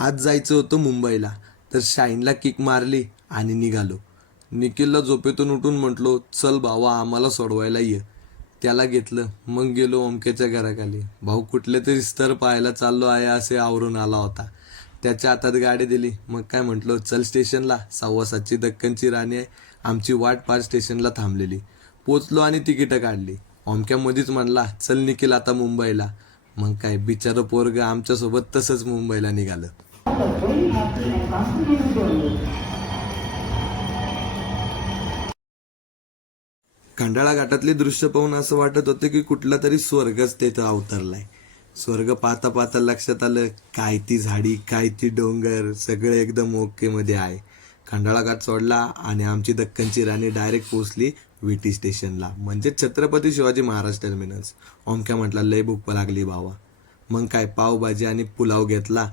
आज जायचं होतं मुंबईला, तर शाईनला किक मारली आणि निघालो. निखिलला झोपेतून उठून म्हटलो, चल भावा आम्हाला सोडवायला ये. त्याला घेतलं, मग गेलो ओमक्याच्या घराखाली. भाऊ कुठले तरी स्तर पाहायला चाललो आहे असे आवरून आला होता. त्याच्या हातात गाडी दिली. मग काय म्हटलो, चल स्टेशनला. 6:15ची दक्कनची राणी आहे. आमची वाट पार स्टेशनला थांबलेली. पोचलो आणि तिकीटं काढली. ओमक्या मधीच म्हणला, चल निखिल आता मुंबईला. मग काय बिचारं पोरगं आमच्यासोबत तसंच मुंबईला निघालं. खंडाळा घाटातले दृश्य पाहून असं वाटत होतं की कुठला तरी स्वर्गच तिथं अवतरलाय. स्वर्ग पाहता पाहता लक्षात आलं, काय ती झाडी, काय ती डोंगर, सगळं एकदम ओके मध्ये आहे. खंडाळा घाट सोडला आणि आमची दक्कनची राणी डायरेक्ट पोहोचली विटी स्टेशनला, म्हणजे छत्रपती शिवाजी महाराज टर्मिनस. ओमक्या म्हटला, लय भूक लागली भावा. मग काय पावभाजी आणि पुलाव घेतला